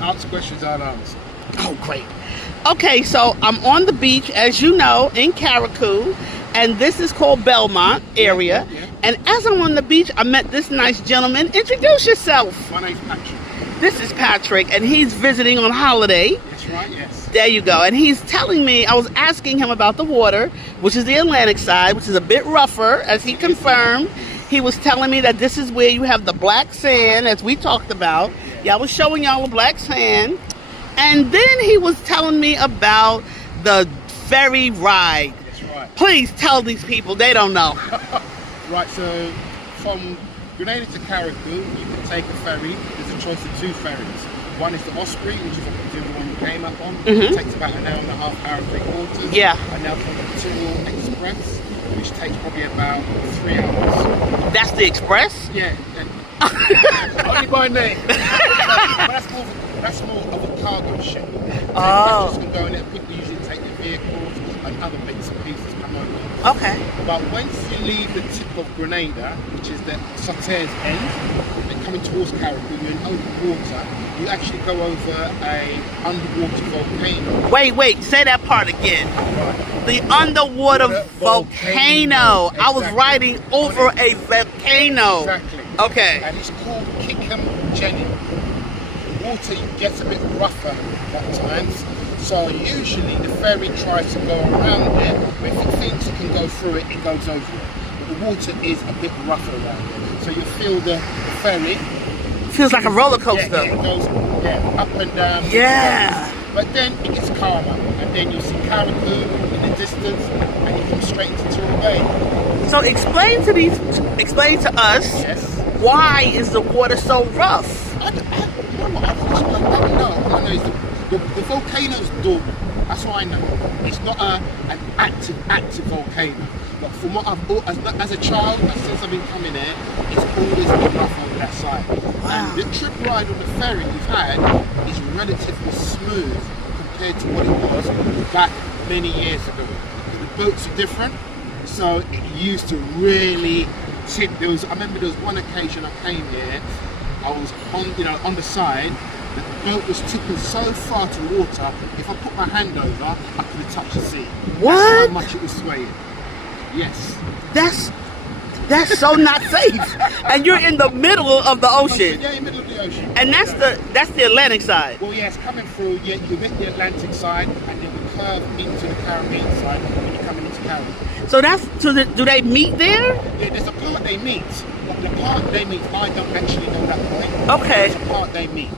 Ask questions, I'll answer. Oh, great. Okay, so I'm on the beach, as you know, in Carriacou, and this is called Belmont area. Yeah. And as I'm on the beach, I met this nice gentleman. Introduce yourself. My name's Patrick. This is Patrick, and he's visiting on holiday. That's right, yes. There you go. And he's telling me, I was asking him about the water, which is the Atlantic side, which is a bit rougher, as he confirmed. He was telling me that this is where you have the black sand, as we talked about. Yeah, I was showing y'all the black sand. And then he was telling me about the ferry ride. That's right. Please tell these people, they don't know. Right, so from Grenada to Carriacou, you can take a ferry. There's a choice of two ferries. One is the Osprey, which is the one you came up on. It takes about an hour and a half, hour and 3/4. Yeah. And now from the Tyrrell Express, which takes probably about 3 hours. That's the express? Yeah. Only by name. But that's more of a cargo ship. Oh. Just can go in there quickly, usually take the vehicles and other bits and pieces come over. Okay. But once you leave the tip of Grenada, which is the Sauterres end, and coming towards Carriacou, you're in open water. You actually go over a underwater volcano. Wait, say that part again. The underwater volcano. I was Exactly. riding over a volcano. Exactly. Okay. And it's called Kikum Jenny. The water gets a bit rougher at times. So usually the ferry tries to go around it, but if it thinks it can go through it, it goes over it. But the water is a bit rougher around it. So you feel the ferry. Feels like a roller coaster. Yeah, it goes up and down. Yeah. But then it gets calmer, and then you see Carriacou in the distance, and you come straight into Tyrrell Bay. So explain to us, Yes. why is the water so rough? I don't know. All I know is the volcano's dormant. That's what I know. It's not an active volcano. But from what as a child, since I've been coming here, it's always been rough over that side. Wow. And the trip ride on the ferry we've had is relatively smooth compared to what it was back many years ago. The boats are different, so it used to really tip. I remember there was one occasion I came here. I was on the side. The boat was tipping so far to water. If I put my hand over, I could have touched the sea. What? That's how much it was swaying. Yes. That's so not safe. And you're in the middle of the ocean. Yeah, in the middle of the ocean. And that's the Atlantic side. Well, yes, coming through, you hit the Atlantic side, and then we curve into the Caribbean side when you're coming into Caribbean. So do they meet there? Yeah, there's a part they meet. But the part they meet, I don't actually know that point. Okay. There's a part they meet.